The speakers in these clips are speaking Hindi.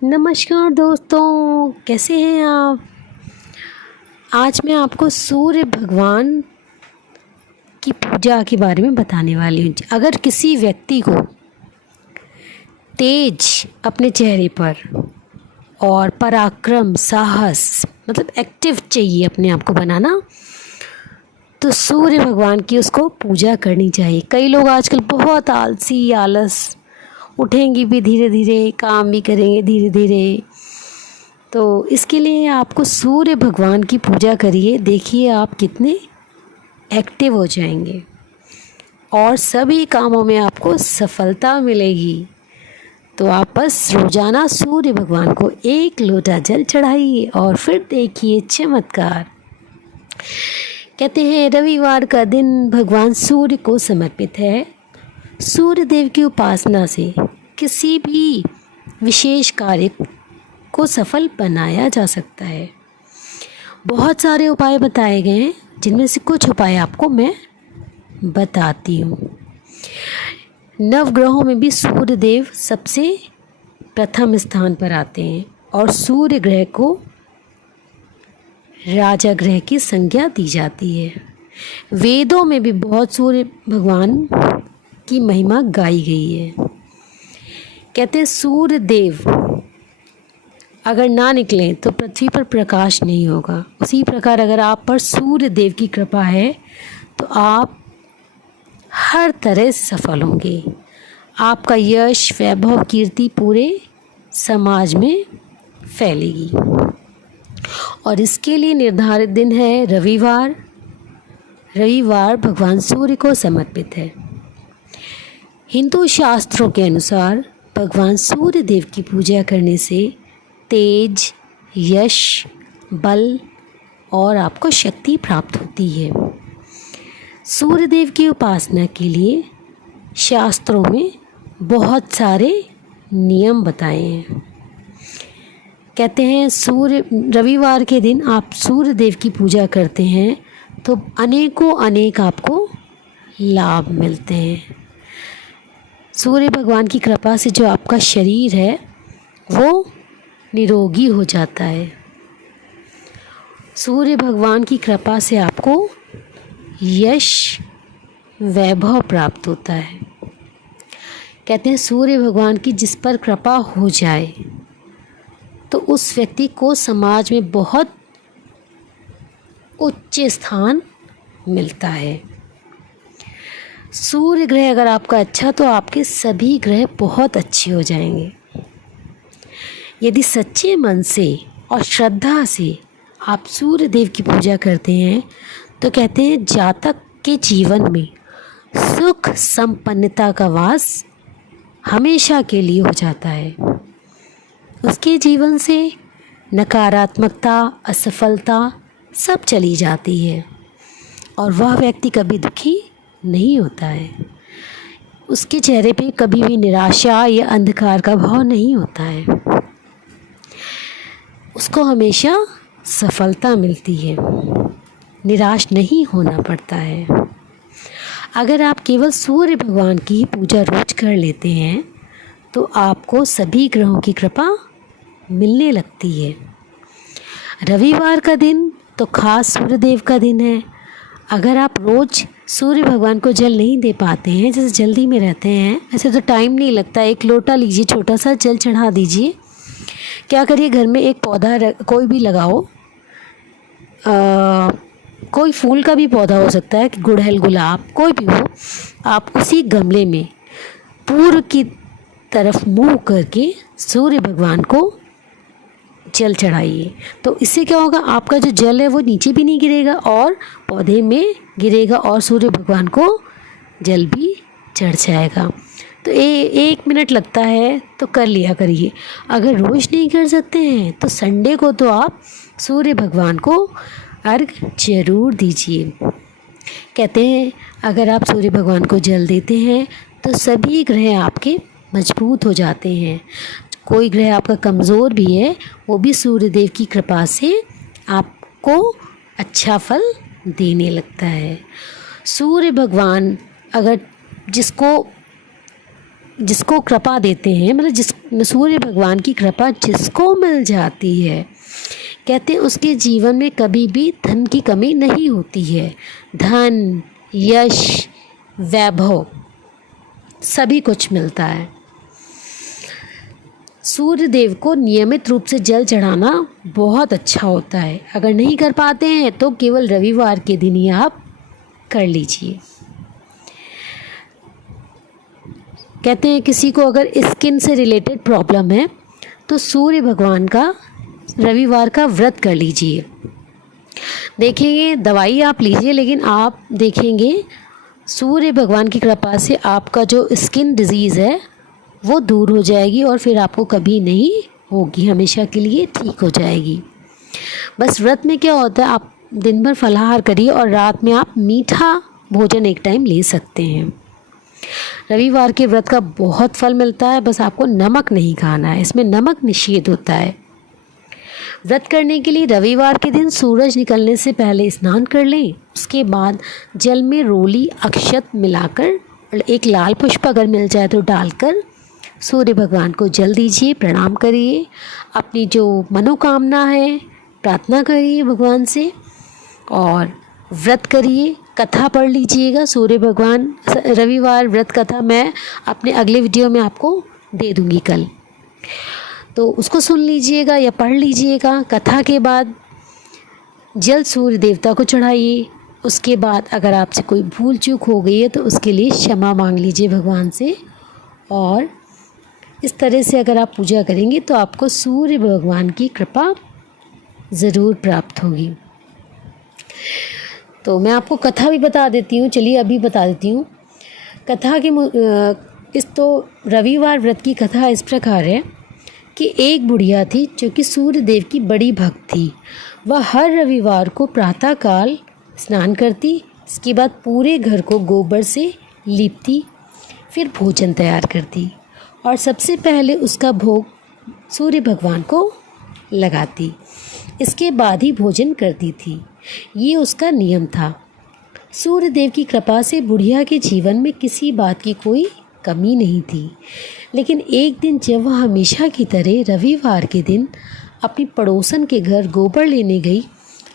नमस्कार दोस्तों, कैसे हैं आप। आज मैं आपको सूर्य भगवान की पूजा के बारे में बताने वाली हूँ। अगर किसी व्यक्ति को तेज अपने चेहरे पर और पराक्रम, साहस मतलब एक्टिव चाहिए अपने आप को बनाना, तो सूर्य भगवान की उसको पूजा करनी चाहिए। कई लोग आजकल बहुत आलस, उठेंगे भी धीरे धीरे, काम भी करेंगे धीरे धीरे। तो इसके लिए आपको सूर्य भगवान की पूजा करिए, देखिए आप कितने एक्टिव हो जाएंगे और सभी कामों में आपको सफलता मिलेगी। तो आप बस रोज़ाना सूर्य भगवान को 1 लोटा जल चढ़ाइए और फिर देखिए चमत्कार। कहते हैं रविवार का दिन भगवान सूर्य को समर्पित है। सूर्य देव की उपासना से किसी भी विशेष कार्य को सफल बनाया जा सकता है। बहुत सारे उपाय बताए गए हैं, जिनमें से कुछ उपाय आपको मैं बताती हूँ। नवग्रहों में भी सूर्य देव सबसे प्रथम स्थान पर आते हैं और सूर्य ग्रह को राजा ग्रह की संज्ञा दी जाती है। वेदों में भी बहुत सूर्य भगवान की महिमा गाई गई है। कहते हैं सूर्य देव अगर ना निकलें तो पृथ्वी पर प्रकाश नहीं होगा। उसी प्रकार अगर आप पर सूर्य देव की कृपा है तो आप हर तरह से सफल होंगे। आपका यश, वैभव, कीर्ति पूरे समाज में फैलेगी। और इसके लिए निर्धारित दिन है रविवार। रविवार भगवान सूर्य को समर्पित है। हिंदू शास्त्रों के अनुसार भगवान सूर्य देव की पूजा करने से तेज, यश, बल और आपको शक्ति प्राप्त होती है। सूर्य देव की उपासना के लिए शास्त्रों में बहुत सारे नियम बताए हैं। कहते हैं रविवार के दिन आप सूर्य देव की पूजा करते हैं तो अनेक आपको लाभ मिलते हैं। सूर्य भगवान की कृपा से जो आपका शरीर है वो निरोगी हो जाता है। सूर्य भगवान की कृपा से आपको यश, वैभव प्राप्त होता है। कहते हैं सूर्य भगवान की जिस पर कृपा हो जाए तो उस व्यक्ति को समाज में बहुत उच्च स्थान मिलता है। सूर्य ग्रह अगर आपका अच्छा तो आपके सभी ग्रह बहुत अच्छे हो जाएंगे। यदि सच्चे मन से और श्रद्धा से आप सूर्य देव की पूजा करते हैं तो कहते हैं जातक के जीवन में सुख संपन्नता का वास हमेशा के लिए हो जाता है। उसके जीवन से नकारात्मकता, असफलता सब चली जाती है और वह व्यक्ति कभी दुखी नहीं होता है। उसके चेहरे पे कभी भी निराशा या अंधकार का भाव नहीं होता है। उसको हमेशा सफलता मिलती है, निराश नहीं होना पड़ता है। अगर आप केवल सूर्य भगवान की ही पूजा रोज कर लेते हैं तो आपको सभी ग्रहों की कृपा मिलने लगती है। रविवार का दिन तो खास सूर्य देव का दिन है। अगर आप रोज़ सूर्य भगवान को जल नहीं दे पाते हैं, जैसे जल्दी में रहते हैं, ऐसे तो टाइम नहीं लगता, 1 लोटा लीजिए, छोटा सा जल चढ़ा दीजिए। क्या करिए, घर में एक पौधा कोई भी लगाओ, कोई फूल का भी पौधा हो सकता है, गुड़हल, गुलाब, कोई भी हो। आप उसी गमले में पूर्व की तरफ मुँह करके सूर्य भगवान को जल चढ़ाइए। तो इससे क्या होगा, आपका जो जल है वो नीचे भी नहीं गिरेगा और पौधे में गिरेगा और सूर्य भगवान को जल भी चढ़ जाएगा। तो 1 मिनट लगता है तो कर लिया करिए। अगर रोज़ नहीं कर सकते हैं तो संडे को तो आप सूर्य भगवान को अर्घ जरूर दीजिए। कहते हैं अगर आप सूर्य भगवान को जल देते हैं तो सभी ग्रह आपके मजबूत हो जाते हैं। कोई ग्रह आपका कमज़ोर भी है वो भी सूर्य देव की कृपा से आपको अच्छा फल देने लगता है। सूर्य भगवान अगर जिसको जिसको कृपा देते हैं, मतलब जिस सूर्य भगवान की कृपा जिसको मिल जाती है, कहते हैं उसके जीवन में कभी भी धन की कमी नहीं होती है। धन, यश, वैभव सभी कुछ मिलता है। सूर्य देव को नियमित रूप से जल चढ़ाना बहुत अच्छा होता है। अगर नहीं कर पाते हैं तो केवल रविवार के दिन ही आप कर लीजिए। कहते हैं किसी को अगर स्किन से रिलेटेड प्रॉब्लम है तो सूर्य भगवान का रविवार का व्रत कर लीजिए। देखेंगे दवाई आप लीजिए, लेकिन आप देखेंगे सूर्य भगवान की कृपा से आपका जो स्किन डिजीज़ है वो दूर हो जाएगी और फिर आपको कभी नहीं होगी, हमेशा के लिए ठीक हो जाएगी। बस व्रत में क्या होता है, आप दिन भर फलाहार करिए और रात में आप मीठा भोजन एक टाइम ले सकते हैं। रविवार के व्रत का बहुत फल मिलता है, बस आपको नमक नहीं खाना है, इसमें नमक निषेध होता है। व्रत करने के लिए रविवार के दिन सूरज निकलने से पहले स्नान कर लें। उसके बाद जल में रोली अक्षत मिलाकर, एक लाल पुष्प अगर मिल जाए तो डालकर सूर्य भगवान को जल दीजिए, प्रणाम करिए, अपनी जो मनोकामना है प्रार्थना करिए भगवान से और व्रत करिए। कथा पढ़ लीजिएगा, सूर्य भगवान रविवार व्रत कथा मैं अपने अगले वीडियो में आपको दे दूँगी कल, तो उसको सुन लीजिएगा या पढ़ लीजिएगा। कथा के बाद जल सूर्य देवता को चढ़ाइए। उसके बाद अगर आपसे कोई भूल चूक हो गई है तो उसके लिए क्षमा मांग लीजिए भगवान से, और इस तरह से अगर आप पूजा करेंगे तो आपको सूर्य भगवान की कृपा ज़रूर प्राप्त होगी। तो मैं आपको कथा भी बता देती हूँ, चलिए अभी बता देती हूँ कथा की। इस तो रविवार व्रत की कथा इस प्रकार है कि एक बुढ़िया थी जो कि सूर्य देव की बड़ी भक्त थी। वह हर रविवार को प्रातःकाल स्नान करती, इसके बाद पूरे घर को गोबर से लीपती, फिर भोजन तैयार करती और सबसे पहले उसका भोग सूर्य भगवान को लगाती। इसके बाद ही भोजन करती थी, ये उसका नियम था। सूर्य देव की कृपा से बुढ़िया के जीवन में किसी बात की कोई कमी नहीं थी। लेकिन एक दिन जब वह हमेशा की तरह रविवार के दिन अपनी पड़ोसन के घर गोबर लेने गई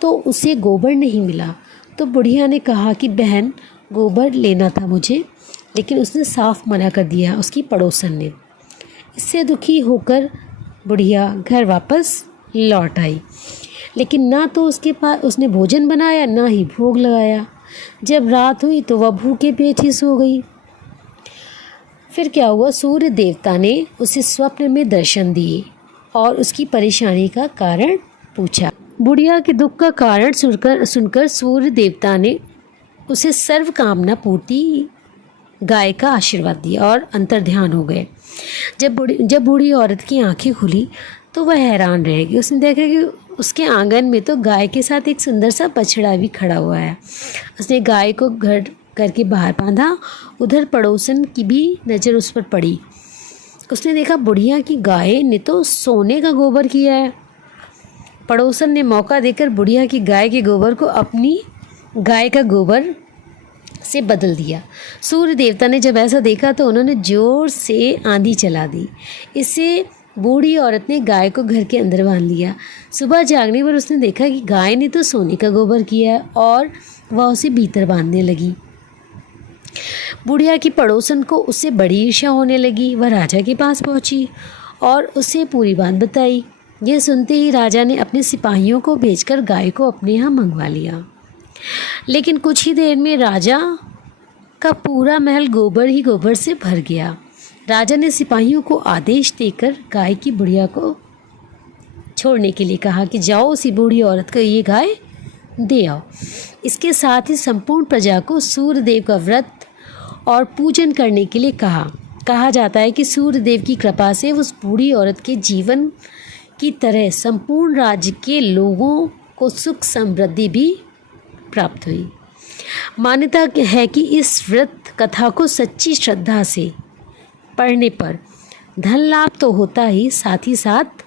तो उसे गोबर नहीं मिला। तो बुढ़िया ने कहा कि बहन, गोबर लेना था मुझे, लेकिन उसने साफ मना कर दिया उसकी पड़ोसन ने। इससे दुखी होकर बुढ़िया घर वापस लौट आई, लेकिन ना तो उसके पास उसने भोजन बनाया ना ही भोग लगाया। जब रात हुई तो वह भूखे पेट ही सो गई। फिर क्या हुआ, सूर्य देवता ने उसे स्वप्न में दर्शन दिए और उसकी परेशानी का कारण पूछा। बुढ़िया के दुख का कारण सुनकर सूर्य देवता ने उसे सर्व कामना पूर्ति गाय का आशीर्वाद दिया और अंतर्ध्यान हो गए। जब बूढ़ी औरत की आंखें खुली तो वह हैरान रह गई। उसने देखा कि उसके आंगन में तो गाय के साथ एक सुंदर सा बछड़ा भी खड़ा हुआ है। उसने गाय को घर के बाहर बांधा। उधर पड़ोसन की भी नज़र उस पर पड़ी। उसने देखा बुढ़िया की गाय ने तो सोने का गोबर किया है। पड़ोसन ने मौका देकर बुढ़िया की गाय के गोबर को अपनी गाय का गोबर से बदल दिया। सूर्य देवता ने जब ऐसा देखा तो उन्होंने जोर से आंधी चला दी। इससे बूढ़ी औरत ने गाय को घर के अंदर बांध लिया। सुबह जागने पर उसने देखा कि गाय ने तो सोने का गोबर किया है और वह उसे भीतर बांधने लगी। बुढ़िया की पड़ोसन को उससे बड़ी ईर्ष्या होने लगी। वह राजा के पास पहुंची और उसे पूरी बात बताई। यह सुनते ही राजा ने अपने सिपाहियों को भेजकर गाय को अपने यहाँ मंगवा लिया। लेकिन कुछ ही देर में राजा का पूरा महल गोबर ही गोबर से भर गया। राजा ने सिपाहियों को आदेश देकर गाय की बुढ़िया को छोड़ने के लिए कहा कि जाओ उसी बूढ़ी औरत को ये गाय दे आओ। इसके साथ ही संपूर्ण प्रजा को सूर्य देव का व्रत और पूजन करने के लिए कहा जाता है कि सूर्य देव की कृपा से उस बूढ़ी औरत के जीवन की तरह संपूर्ण राज्य के लोगों को सुख समृद्धि भी प्राप्त हुई। मान्यता है कि इस व्रत कथा को सच्ची श्रद्धा से पढ़ने पर धन लाभ तो होता ही साथ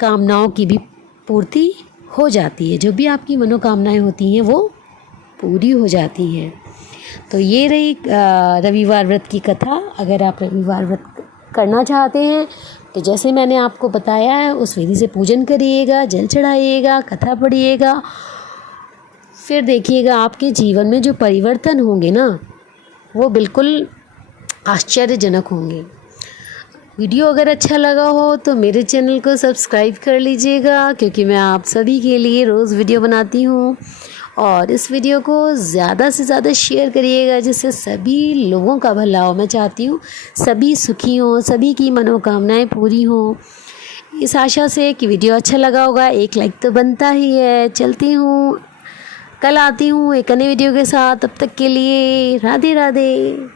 कामनाओं की भी पूर्ति हो जाती है। जो भी आपकी मनोकामनाएं होती हैं वो पूरी हो जाती हैं। तो ये रही रविवार व्रत की कथा। अगर आप रविवार व्रत करना चाहते हैं तो जैसे मैंने आपको बताया है उस विधि से पूजन करिएगा, जल चढ़ाइएगा, कथा पढ़िएगा, फिर देखिएगा आपके जीवन में जो परिवर्तन होंगे ना वो बिल्कुल आश्चर्यजनक होंगे। वीडियो अगर अच्छा लगा हो तो मेरे चैनल को सब्सक्राइब कर लीजिएगा, क्योंकि मैं आप सभी के लिए रोज़ वीडियो बनाती हूँ। और इस वीडियो को ज़्यादा से ज़्यादा शेयर करिएगा जिससे सभी लोगों का भला हो। मैं चाहती हूँ सभी सुखी हों, सभी की मनोकामनाएं पूरी हों। इस आशा से कि वीडियो अच्छा लगा होगा, एक लाइक तो बनता ही है। चलती हूँ, कल आती हूँ एक अन्य वीडियो के साथ। तब तक के लिए राधे राधे।